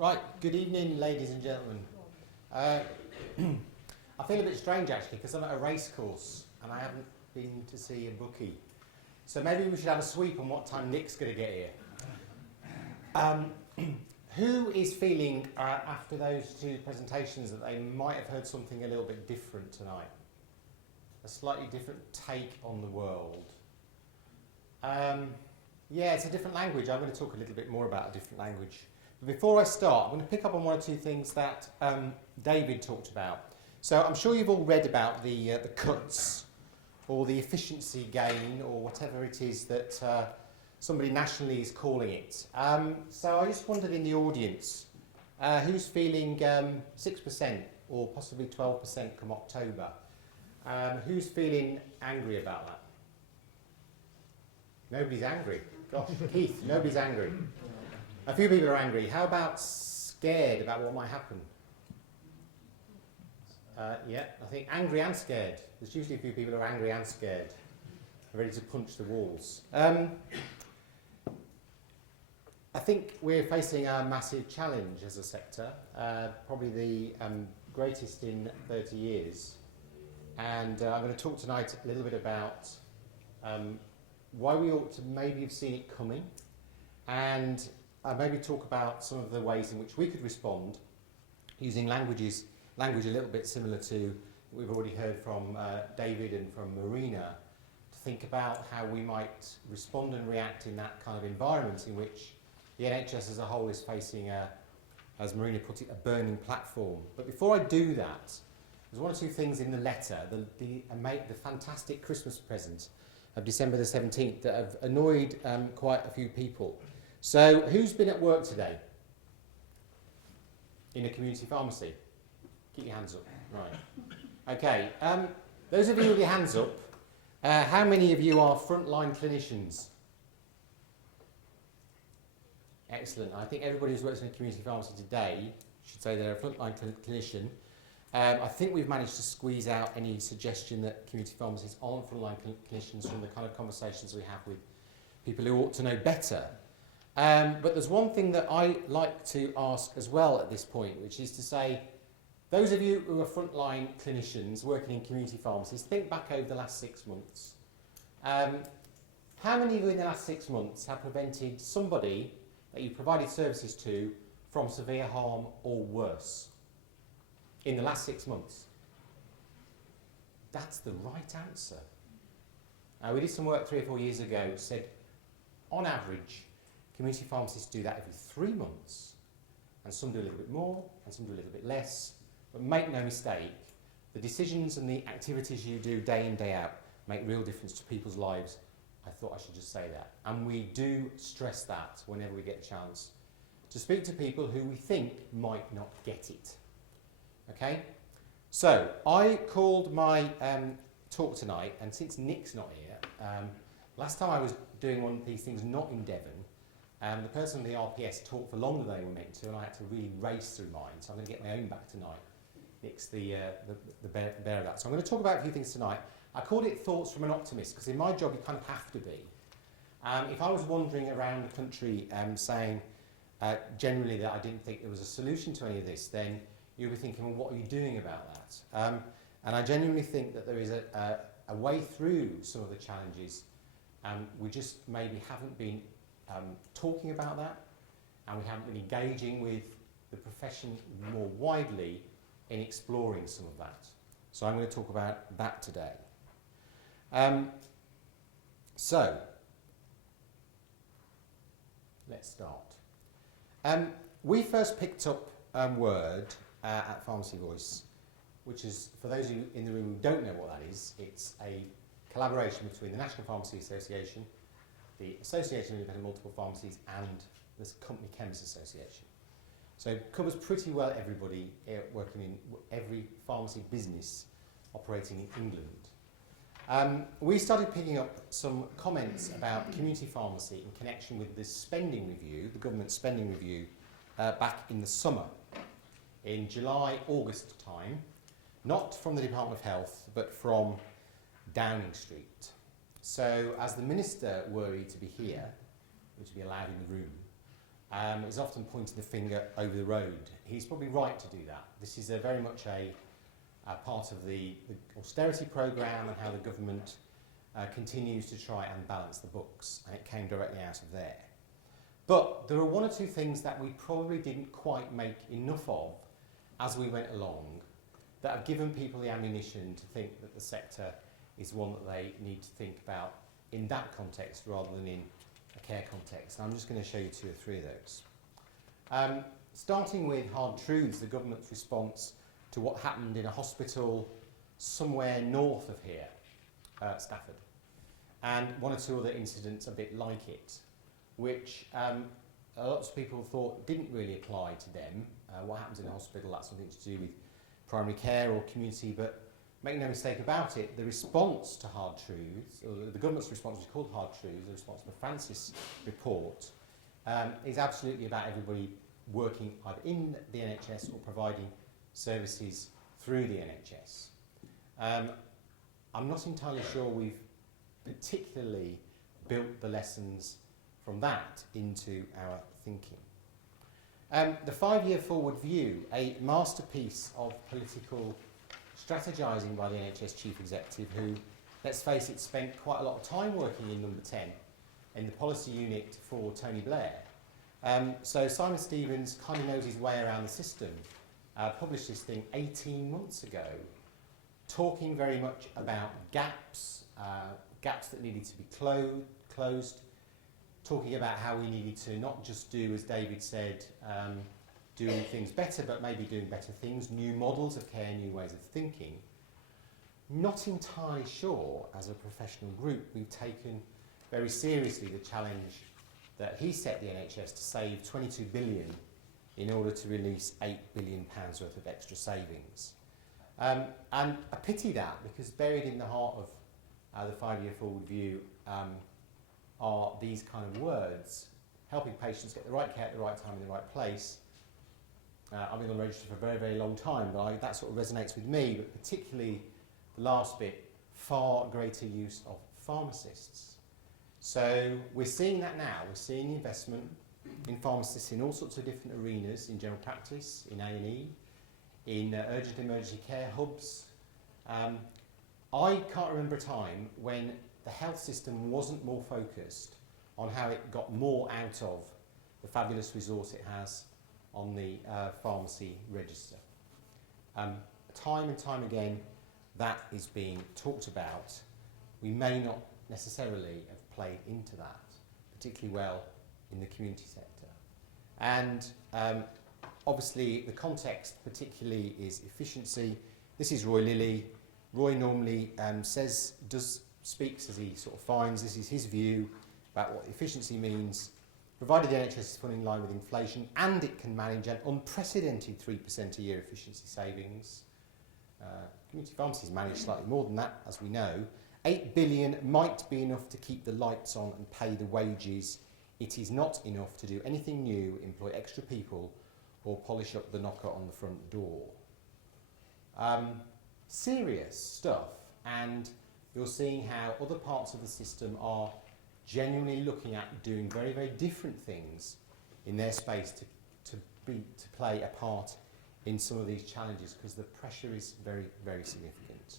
Right, good evening, ladies and gentlemen. I feel a bit strange actually because I'm at a race course and I haven't been to see a bookie. So maybe we should have a sweep on what time Nick's going to get here. Who is feeling, after those two presentations, that they might have heard something a little bit different tonight? A slightly different take on the world. Yeah, it's a different language. I'm going to talk a little bit more about a different language. But before I start, I'm going to pick up on one or two things that David talked about. So I'm sure you've all read about the cuts or the efficiency gain or whatever it is that somebody nationally is calling it. So I just wondered in the audience, who's feeling 6% or possibly 12% come October? Who's feeling angry about that? Nobody's angry. Gosh, Keith, nobody's angry. A few people are angry. How about scared about what might happen? Yeah, I think angry and scared. There's usually a few people who are angry and scared, ready to punch the walls. I think we're facing a massive challenge as a sector, probably the greatest in 30 years. And I'm going to talk tonight a little bit about why we ought to maybe have seen it coming, and maybe talk about some of the ways in which we could respond using language a little bit similar to what we've already heard from David and from Marina, to think about how we might respond and react in that kind of environment in which the NHS as a whole is facing, as Marina put it, a burning platform. But before I do that, there's one or two things in the letter, the fantastic Christmas present of December the 17th that have annoyed quite a few people. So who's been at work today in a community pharmacy? Keep your hands up. Right. Okay. Those of you with your hands up, how many of you are frontline clinicians? Excellent. I think everybody who's worked in a community pharmacy today should say they're a frontline clinician. I think we've managed to squeeze out any suggestion that community pharmacists aren't frontline clinicians from the kind of conversations we have with people who ought to know better. But there's one thing that I like to ask as well at this point, which is to say, those of you who are frontline clinicians working in community pharmacies, think back over the last 6 months. How many of you in the last 6 months have prevented somebody that you provided services to from severe harm or worse? In the last 6 months? That's the right answer. We did some work 3 or 4 years ago, said on average, community pharmacists do that every 3 months. And some do a little bit more, and some do a little bit less. But make no mistake, the decisions and the activities you do day in, day out make real difference to people's lives. I thought I should just say that. And we do stress that whenever we get a chance to speak to people who we think might not get it. Okay? So, I called my talk tonight, and since Nick's not here, last time I was doing one of these things not in Devon, the person in the RPS talked for longer than they were meant to, and I had to really race through mine, so I'm going to get my own back tonight. Nick's the bear of that. So I'm going to talk about a few things tonight. I called it Thoughts from an Optimist, because in my job you kind of have to be. If I was wandering around the country saying generally that I didn't think there was a solution to any of this, then you'll be thinking, well, what are you doing about that? And I genuinely think that there is a way through some of the challenges. We just maybe haven't been talking about that, and we haven't been engaging with the profession more widely in exploring some of that. So I'm going to talk about that today. So, let's start. We first picked up Word at Pharmacy Voice, which is, for those of you in the room who don't know what that is, it's a collaboration between the National Pharmacy Association, the Association of Independent Multiple Pharmacies, and the Company Chemists Association. So it covers pretty well everybody working in every pharmacy business operating in England. We started picking up some comments about community pharmacy in connection with the spending review, the government spending review, back in the summer, in July, August time, not from the Department of Health, but from Downing Street. So as the Minister were he to be here, which would be allowed in the room, is often pointing the finger over the road. He's probably right to do that. This is very much a part of the austerity programme and how the government continues to try and balance the books, and it came directly out of there. But there are one or two things that we probably didn't quite make enough of as we went along that have given people the ammunition to think that the sector is one that they need to think about in that context rather than in a care context. And I'm just going to show you two or three of those. Starting with hard truths, the government's response to what happened in a hospital somewhere north of here, Stafford, and one or two other incidents a bit like it, which lots of people thought didn't really apply to them. What happens in a hospital, that's something to do with primary care or community, but make no mistake about it, the response to hard truths, or the government's response, which is called hard truths, the response to the Francis report, is absolutely about everybody working either in the NHS or providing services through the NHS. I'm not entirely sure we've particularly built the lessons from that into our thinking. The 5-year forward view, a masterpiece of political strategising by the NHS Chief Executive who, let's face it, spent quite a lot of time working in number 10 in the policy unit for Tony Blair. So Simon Stevens kind of knows his way around the system. Published this thing 18 months ago, talking very much about gaps, gaps that needed to be closed, talking about how we needed to not just do, as David said, doing things better, but maybe doing better things, new models of care, new ways of thinking. Not entirely sure, as a professional group, we've taken very seriously the challenge that he set the NHS to save 22 billion in order to release £8 billion worth of extra savings. And I pity that, because buried in the heart of the 5-year forward view are these kind of words, helping patients get the right care at the right time in the right place. I've been on the register for a very, very long time, but that sort of resonates with me, but particularly the last bit, far greater use of pharmacists. So we're seeing that now. We're seeing the investment in pharmacists in all sorts of different arenas, in general practice, in A&E, in urgent emergency care hubs. I can't remember a time when the health system wasn't more focused on how it got more out of the fabulous resource it has on the pharmacy register. Time and time again, that is being talked about. We may not necessarily have played into that particularly well in the community sector. And obviously the context particularly is efficiency. This is Roy Lilly. Roy normally speaks as he sort of finds. This is his view about what efficiency means, provided the NHS is fully in line with inflation and it can manage an unprecedented 3% a year efficiency savings. Community pharmacies manage slightly more than that, as we know. 8 billion might be enough to keep the lights on and pay the wages. It is not enough to do anything new, employ extra people, or polish up the knocker on the front door. Serious stuff, and you're seeing how other parts of the system are genuinely looking at doing very, very different things in their space to play a part in some of these challenges, because the pressure is very, very significant.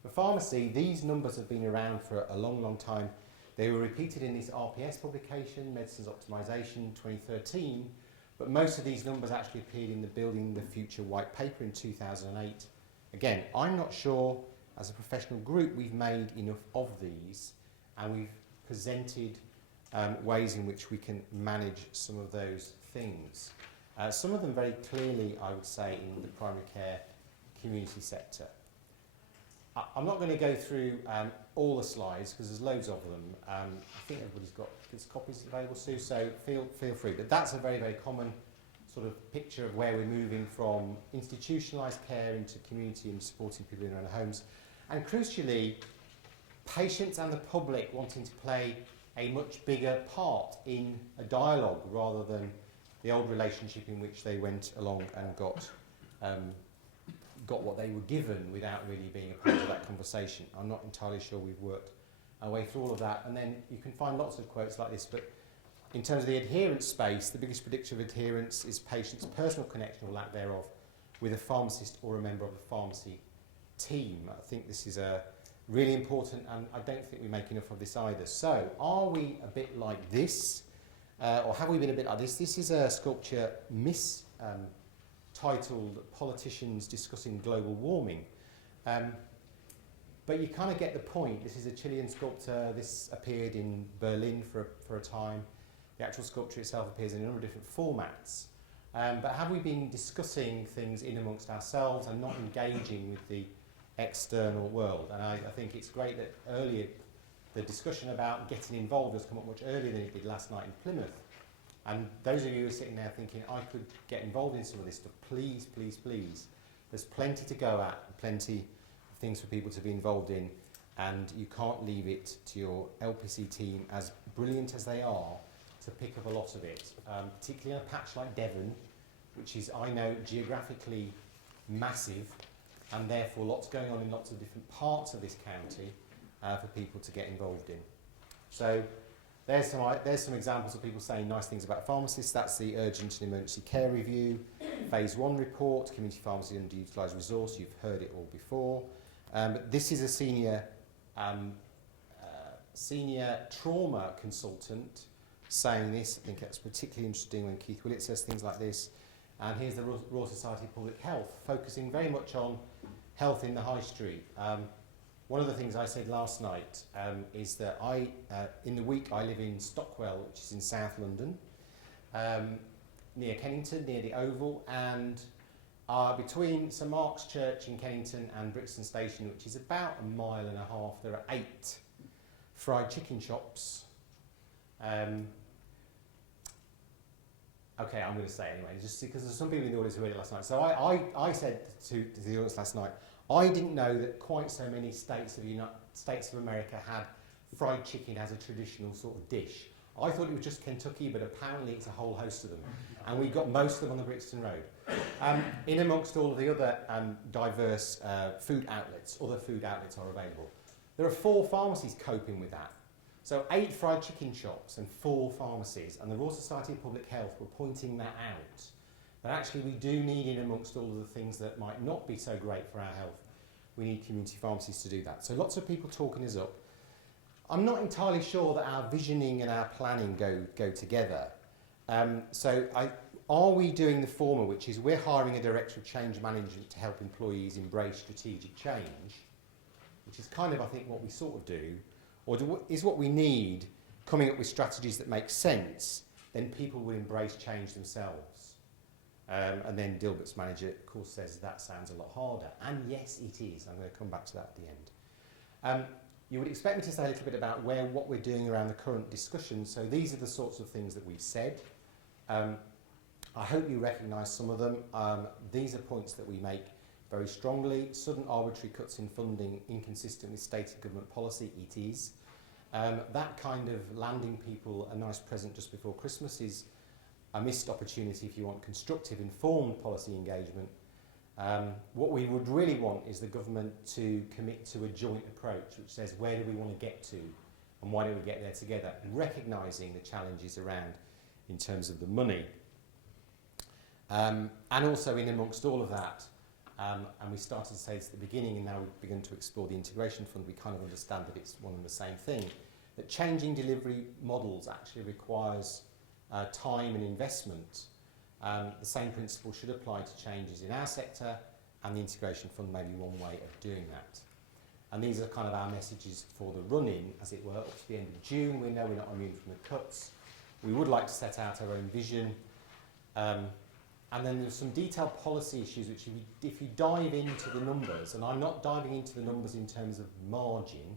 For pharmacy, these numbers have been around for a long, long time. They were repeated in this RPS publication, Medicines Optimisation 2013, but most of these numbers actually appeared in the Building the Future white paper in 2008. Again, I'm not sure, as a professional group, we've made enough of these, and we've presented ways in which we can manage some of those things. Some of them very clearly, I would say, in the primary care community sector. I'm not going to go through all the slides, because there's loads of them. I think everybody's got his copies available too, so feel free. But that's a very, very common sort of picture of where we're moving from institutionalised care into community and supporting people in their own homes. And crucially, patients and the public wanting to play a much bigger part in a dialogue rather than the old relationship in which they went along and got what they were given without really being a part of that conversation. I'm not entirely sure we've worked our way through all of that. And then you can find lots of quotes like this, but in terms of the adherence space, the biggest predictor of adherence is patients' personal connection or lack thereof with a pharmacist or a member of the pharmacy team. I think this is really important, and I don't think we make enough of this either. So, are we a bit like this, or have we been a bit like this? This is a sculpture titled "Politicians Discussing Global Warming." But you kind of get the point. This is a Chilean sculptor. This appeared in Berlin for a time. The actual sculpture itself appears in a number of different formats. But have we been discussing things in amongst ourselves and not engaging with the external world? And I think it's great that earlier the discussion about getting involved has come up much earlier than it did last night in Plymouth. And those of you who are sitting there thinking, I could get involved in some of this stuff, please, please, please. There's plenty to go at, plenty of things for people to be involved in, and you can't leave it to your LPC team, as brilliant as they are, to pick up a lot of it, particularly in a patch like Devon, which is, I know, geographically massive, and therefore lots going on in lots of different parts of this county for people to get involved in. So there's some examples of people saying nice things about pharmacists. That's the Urgent and Emergency Care Review, Phase 1 report, Community Pharmacy Underutilised Resource. You've heard it all before. But this is a senior trauma consultant saying this. I think that's particularly interesting when Keith Willett says things like this. And here's the Royal Society of Public Health, focusing very much on health in the high street. One of the things I said last night is that in the week I live in Stockwell, which is in South London, near Kennington, near the Oval, and between St Mark's Church in Kennington and Brixton Station, which is about a mile and a half, there are 8 fried chicken shops. Okay, I'm going to say it anyway, just because there's some people in the audience who heard it last night. So I said to the audience last night, I didn't know that quite so many states of the United States of America had fried chicken as a traditional sort of dish. I thought it was just Kentucky, but apparently it's a whole host of them. And we got most of them on the Brixton Road. In amongst all of the other diverse food outlets, other food outlets are available. There are 4 pharmacies coping with that. So 8 fried chicken shops and 4 pharmacies, and the Royal Society of Public Health were pointing that out. That actually we do need, in amongst all of the things that might not be so great for our health, we need community pharmacies to do that. So lots of people talking us up. I'm not entirely sure that our visioning and our planning go together. Are we doing the former, which is we're hiring a director of change management to help employees embrace strategic change, which is kind of, I think, what we sort of do, or is what we need coming up with strategies that make sense, then people will embrace change themselves. And then Dilbert's manager, of course, says that sounds a lot harder. And yes, it is. I'm going to come back to that at the end. You would expect me to say a little bit about what we're doing around the current discussion. So these are the sorts of things that we've said. I hope you recognise some of them. These are points that we make very strongly. Sudden arbitrary cuts in funding inconsistent with stated government policy, it is. That kind of landing people a nice present just before Christmas is a missed opportunity if you want constructive, informed policy engagement. What we would really want is the government to commit to a joint approach which says where do we want to get to and why don't we get there together, recognising the challenges around in terms of the money. And also in amongst all of that, and we started to say this at the beginning and now we've begun to explore the integration fund, we kind of understand that it's one and the same thing, that changing delivery models actually requires time and investment. The same principle should apply to changes in our sector, and the integration fund may be one way of doing that. And these are kind of our messages for the run-in, as it were, up to the end of June. We know we're not immune from the cuts. We would like to set out our own vision. And then there's some detailed policy issues which if you dive into the numbers, and I'm not diving into the numbers in terms of margin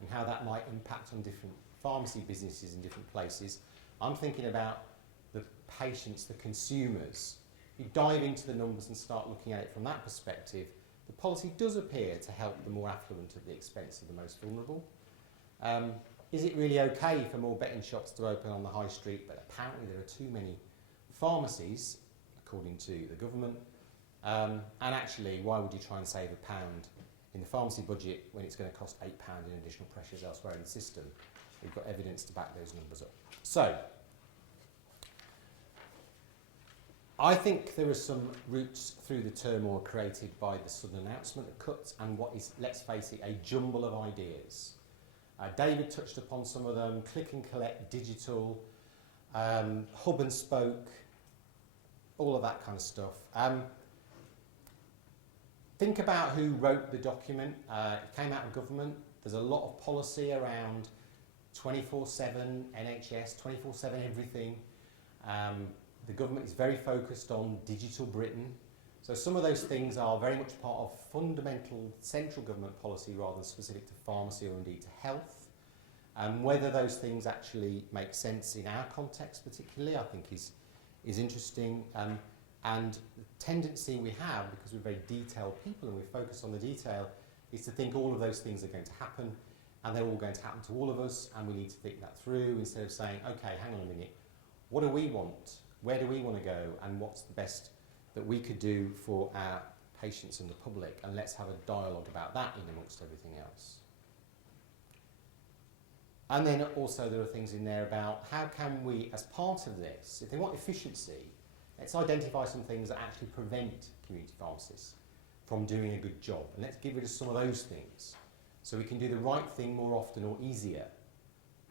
and how that might impact on different pharmacy businesses in different places, I'm thinking about the patients, the consumers. If you dive into the numbers and start looking at it from that perspective, the policy does appear to help the more affluent at the expense of the most vulnerable. Is it really okay for more betting shops to open on the high street, but apparently there are too many pharmacies, according to the government? And actually, why would you try and save £1 in the pharmacy budget when it's going to cost £8 in additional pressures elsewhere in the system? We've got evidence to back those numbers up. So, I think there are some roots through the turmoil created by the sudden announcement of cuts and what is, let's face it, a jumble of ideas. David touched upon some of them: click and collect, digital, hub and spoke, all of that kind of stuff. Think about who wrote the document. It came out of government. There's a lot of policy around 24/7 NHS, 24/7 everything. The government is very focused on digital Britain. So some of those things are very much part of fundamental central government policy rather than specific to pharmacy or indeed to health. Whether those things actually make sense in our context particularly, I think is interesting. And the tendency we have, because we're very detailed people and we focus on the detail, is to think all of those things are going to happen and they're all going to happen to all of us, and we need to think that through instead of saying, okay, hang on a minute, what do we want? Where do we want to go? And what's the best that we could do for our patients and the public? And let's have a dialogue about that in amongst everything else. And then also there are things in there about how can we, as part of this, if they want efficiency, let's identify some things that actually prevent community pharmacists from doing a good job. And let's get rid of some of those things so we can do the right thing more often or easier.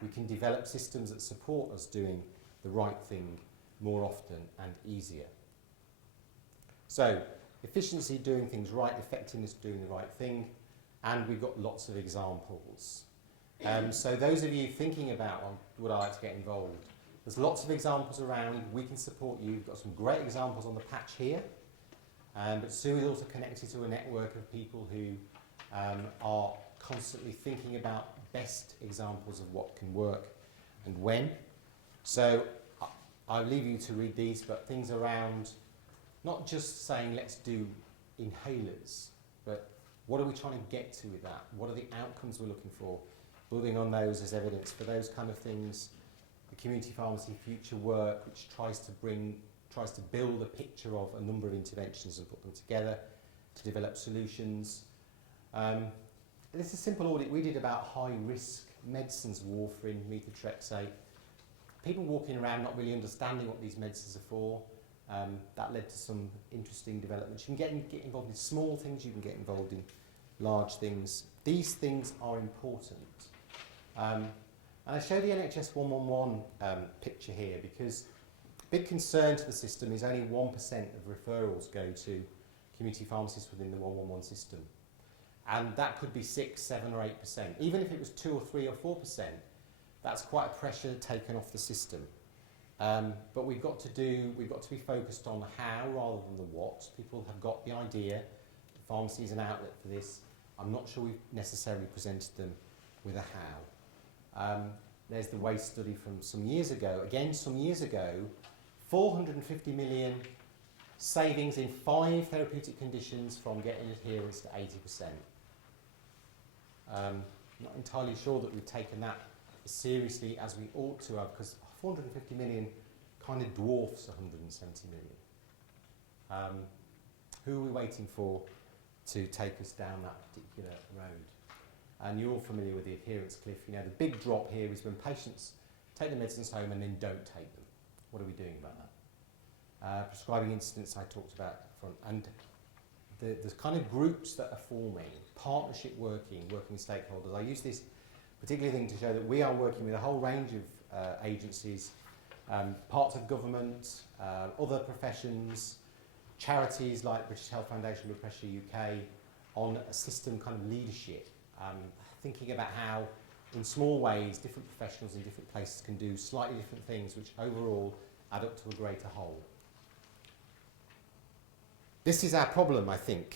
We can develop systems that support us doing the right thing more often and easier. So, efficiency, doing things right, effectiveness, doing the right thing, and we've got lots of examples. So those of you thinking about, well, would I like to get involved? There's lots of examples around. We can support you. We've got some great examples on the patch here. But Sue is also connected to a network of people who are constantly thinking about best examples of what can work and when. So I'll leave you to read these, but things around not just saying let's do inhalers, but what are we trying to get to with that? What are the outcomes we're looking for? Building on those as evidence for those kind of things. The community pharmacy future work, which tries to build a picture of a number of interventions and put them together to develop solutions. This is a simple audit we did about high-risk medicines, warfarin, methotrexate. People walking around not really understanding what these medicines are for. That led to some interesting developments. You can get involved in small things, you can get involved in large things. These things are important. And I show the NHS 111 picture here because big concern to the system is only 1% of referrals go to community pharmacists within the 111 system. And that could be 6, 7 or 8%. Even if it was 2 or 3 or 4%, that's quite a pressure taken off the system. But we've got to be focused on how rather than the what. People have got the idea. The pharmacy is an outlet for this. I'm not sure we've necessarily presented them with a how. There's the waste study from some years ago. Again, some years ago, 450 million savings in 5 therapeutic conditions from getting adherence to 80%. Not entirely sure that we've taken that as seriously as we ought to have, because 450 million kind of dwarfs 170 million. Who are we waiting for to take us down that particular road? And you're all familiar with the adherence cliff. You know, the big drop here is when patients take the medicines home and then don't take them. What are we doing about that? Prescribing incidents I talked about up front. And the kind of groups that are forming, partnership working with stakeholders. I use this particular thing to show that we are working with a whole range of agencies, parts of government, other professions, charities like British Health Foundation, Blood Pressure UK, on a system kind of leadership, thinking about how, in small ways, different professionals in different places can do slightly different things which overall add up to a greater whole. This is our problem, I think.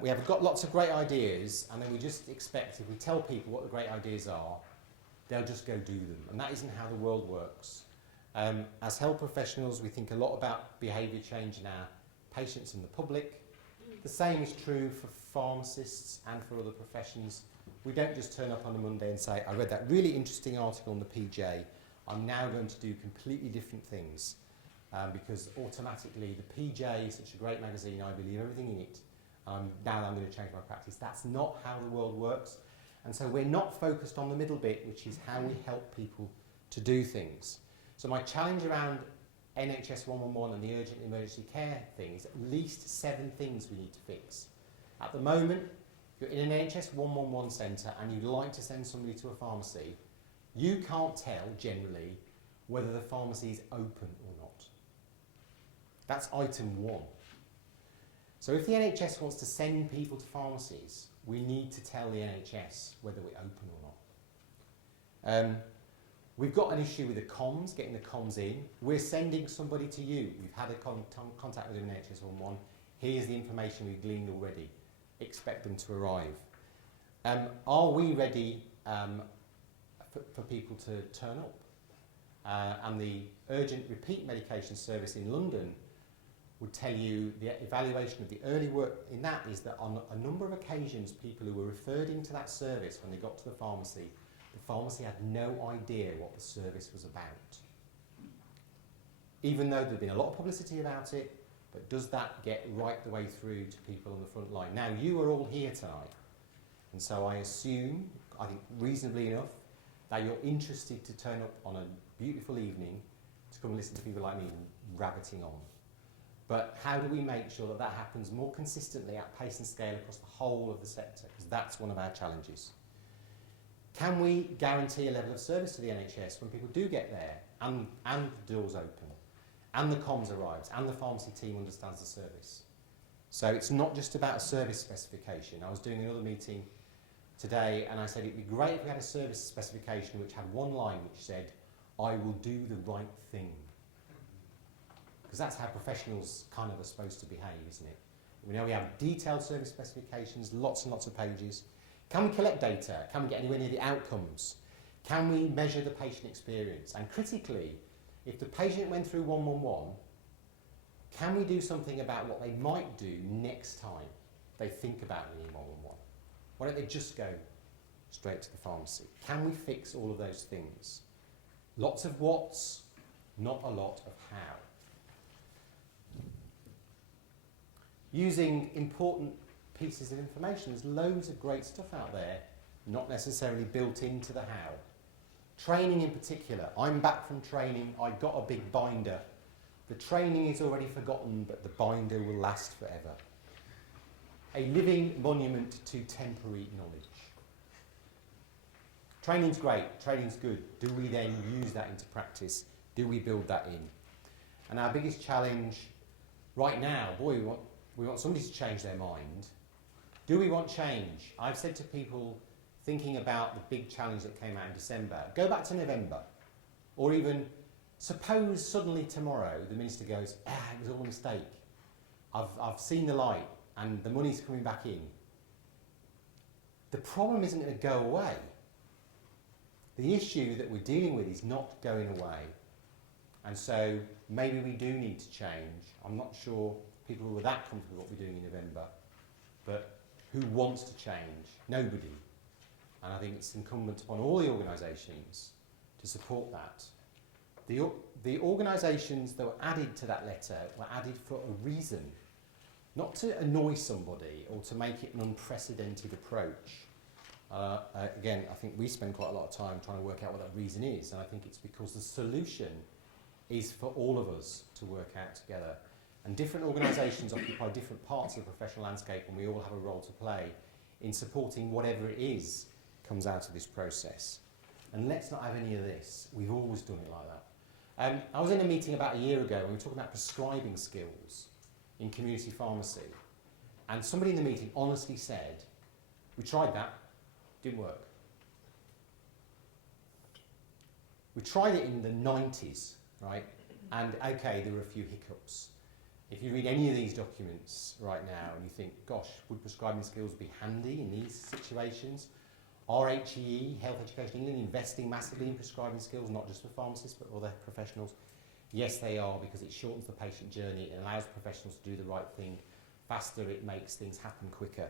We have got lots of great ideas, and then we just expect, if we tell people what the great ideas are, they'll just go do them. And that isn't how the world works. As health professionals, we think a lot about behaviour change in our patients and the public. The same is true for pharmacists and for other professions. We don't just turn up on a Monday and say, I read that really interesting article on the PJ, I'm now going to do completely different things. Because automatically the PJ is such a great magazine, I believe everything in it, now I'm going to change my practice. That's not how the world works. And so we're not focused on the middle bit, which is how we help people to do things. So my challenge around NHS 111 and the urgent emergency care thing is at least 7 things we need to fix. At the moment, if you're in an NHS 111 centre and you'd like to send somebody to a pharmacy, you can't tell, generally, whether the pharmacy is open or not. That's item 1. So if the NHS wants to send people to pharmacies, we need to tell the NHS whether we're open or not. We've got an issue with the comms, getting the comms in. We're sending somebody to you. We've had a contact with them in NHS 111. Here's the information we've gleaned already. Expect them to arrive. Are we ready for people to turn up? And the urgent repeat medication service in London would tell you the evaluation of the early work in that is that on a number of occasions people who were referred into that service when they got to the pharmacy had no idea what the service was about. Even though there'd been a lot of publicity about it, but does that get right the way through to people on the front line? Now, you are all here tonight, and so I assume, I think reasonably enough, that you're interested to turn up on a beautiful evening to come and listen to people like me rabbiting on. But how do we make sure that that happens more consistently at pace and scale across the whole of the sector? Because that's one of our challenges. Can we guarantee a level of service to the NHS when people do get there and the doors open and the comms arrives and the pharmacy team understands the service? So it's not just about a service specification. I was doing another meeting today and I said it'd be great if we had a service specification which had one line which said, I will do the right thing. Because that's how professionals kind of are supposed to behave, isn't it? We know we have detailed service specifications, lots and lots of pages. Can we collect data? Can we get anywhere near the outcomes? Can we measure the patient experience? And critically, if the patient went through 111, can we do something about what they might do next time they think about ringing 111? Why don't they just go straight to the pharmacy? Can we fix all of those things? Lots of what's, not a lot of how. Using important pieces of information. There's loads of great stuff out there, not necessarily built into the how. Training in particular. I'm back from training. I got a big binder. The training is already forgotten, but the binder will last forever. A living monument to temporary knowledge. Training's great. Training's good. Do we then use that into practice? Do we build that in? And our biggest challenge right now, boy, we want somebody to change their mind. Do we want change? I've said to people thinking about the big challenge that came out in December, go back to November. Or even, suppose suddenly tomorrow the minister goes, it was all a mistake. I've seen the light and the money's coming back in. The problem isn't going to go away. The issue that we're dealing with is not going away. And so maybe we do need to change. I'm not sure people who are that comfortable with what we're doing in November, but who wants to change? Nobody. And I think it's incumbent upon all the organisations to support that. The organisations that were added to that letter were added for a reason, not to annoy somebody or to make it an unprecedented approach. Again, I think we spend quite a lot of time trying to work out what that reason is, and I think it's because the solution is for all of us to work out together. And different organisations occupy different parts of the professional landscape, and we all have a role to play in supporting whatever it is comes out of this process. And let's not have any of this. We've always done it like that. I was in a meeting about a year ago and we were talking about prescribing skills in community pharmacy. And somebody in the meeting honestly said, we tried that, didn't work. We tried it in the 90s, right? And okay, there were a few hiccups. If you read any of these documents right now and you think, gosh, would prescribing skills be handy in these situations? Are HEE, Health Education England, investing massively in prescribing skills, not just for pharmacists but other professionals? Yes, they are, because it shortens the patient journey, it allows professionals to do the right thing faster, it makes things happen quicker.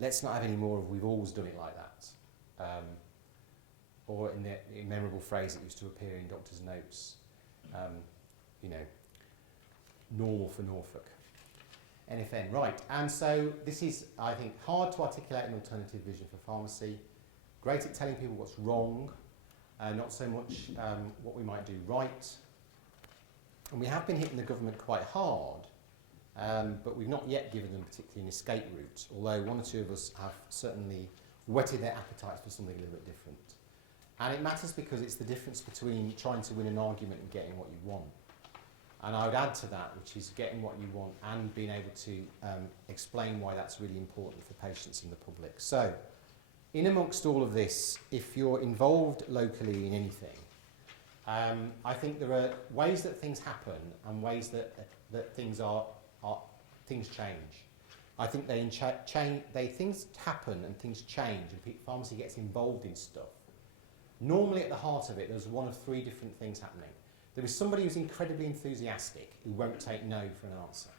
Let's not have any more of we've always done it like that. Or in the memorable phrase that used to appear in doctors' notes, normal for Norfolk. NFN, right. And so this is, I think, hard to articulate an alternative vision for pharmacy. Great at telling people what's wrong, not so much what we might do right. And we have been hitting the government quite hard, but we've not yet given them particularly an escape route, although one or two of us have certainly whetted their appetites for something a little bit different. And it matters because it's the difference between trying to win an argument and getting what you want. And I would add to that, which is getting what you want and being able to explain why that's really important for patients and the public. So, in amongst all of this, if you're involved locally in anything, I think there are ways that things happen and ways that things things change. I think things happen and things change, and pharmacy gets involved in stuff. Normally, at the heart of it, there's one of three different things happening. There is somebody who's incredibly enthusiastic who won't take no for an answer,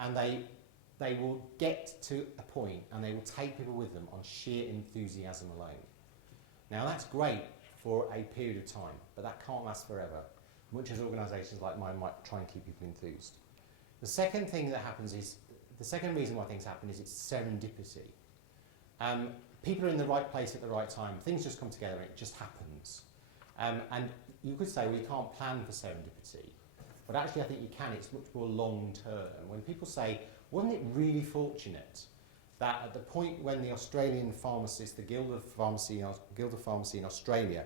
and they will get to a point and they will take people with them on sheer enthusiasm alone. Now that's great for a period of time, but that can't last forever, much as organisations like mine might try and keep people enthused. The second thing that happens is, the second reason why things happen is it's serendipity. People are in the right place at the right time. Things just come together and it just happens. And you could say, well, you can't plan for serendipity, but actually I think you can. It's much more long term. When people say, wasn't it really fortunate that at the point when the Australian pharmacists, the Guild of Pharmacy in Australia,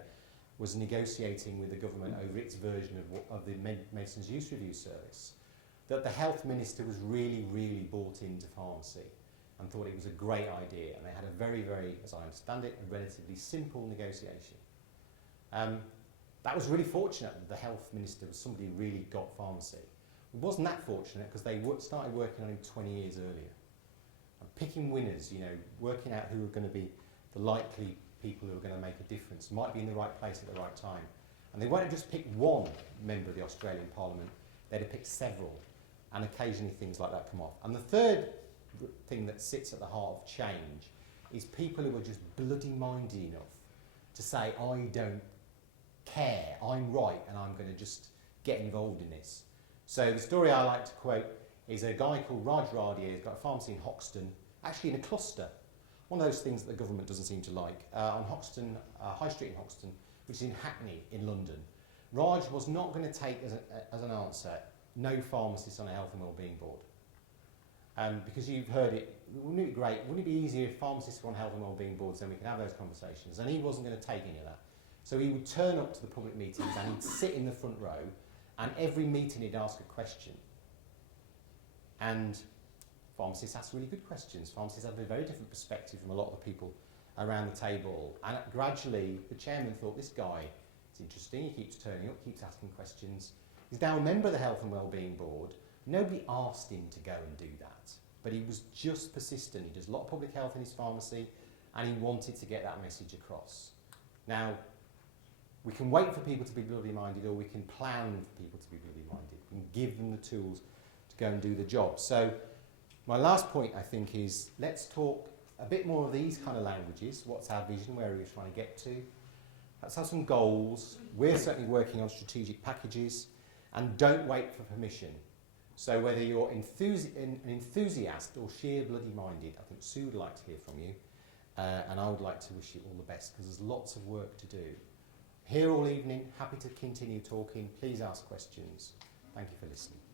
was negotiating with the government over its version of the Medicines Use Review Service, that the health minister was really, really bought into pharmacy and thought it was a great idea, and they had a very, very, as I understand it, a relatively simple negotiation. That was really fortunate that the health minister was somebody who really got pharmacy. It wasn't that fortunate because they started working on him 20 years earlier. And picking winners, working out who are going to be the likely people who are going to make a difference, might be in the right place at the right time. And they won't have just picked one member of the Australian Parliament, they'd have picked several, and occasionally things like that come off. And the third thing that sits at the heart of change is people who are just bloody mindy enough to say, I don't care, I'm right, and I'm going to just get involved in this. So the story I like to quote is a guy called Raj Radia, who's got a pharmacy in Hoxton, actually in a cluster, one of those things that the government doesn't seem to like, on Hoxton, High Street in Hoxton, which is in Hackney in London. Raj was not going to take as an answer, no pharmacists on a health and wellbeing board. Because you've heard it, wouldn't it be great, wouldn't it be easier if pharmacists were on health and wellbeing boards, then we could have those conversations? And he wasn't going to take any of that. So he would turn up to the public meetings and he'd sit in the front row, and every meeting he'd ask a question. And pharmacists ask really good questions. Pharmacists have a very different perspective from a lot of the people around the table. And gradually, the chairman thought, this guy is interesting, he keeps turning up, keeps asking questions. He's now a member of the Health and Wellbeing Board. Nobody asked him to go and do that, but he was just persistent. He does a lot of public health in his pharmacy, and he wanted to get that message across. Now, we can wait for people to be bloody minded, or we can plan for people to be bloody minded. We can give them the tools to go and do the job. So my last point, I think, is let's talk a bit more of these kind of languages. What's our vision? Where are we trying to get to? Let's have some goals. We're certainly working on strategic packages, and don't wait for permission. So whether you're an enthusiast or sheer bloody minded, I think Sue would like to hear from you, and I would like to wish you all the best, because there's lots of work to do. Here all evening, happy to continue talking. Please ask questions. Thank you for listening.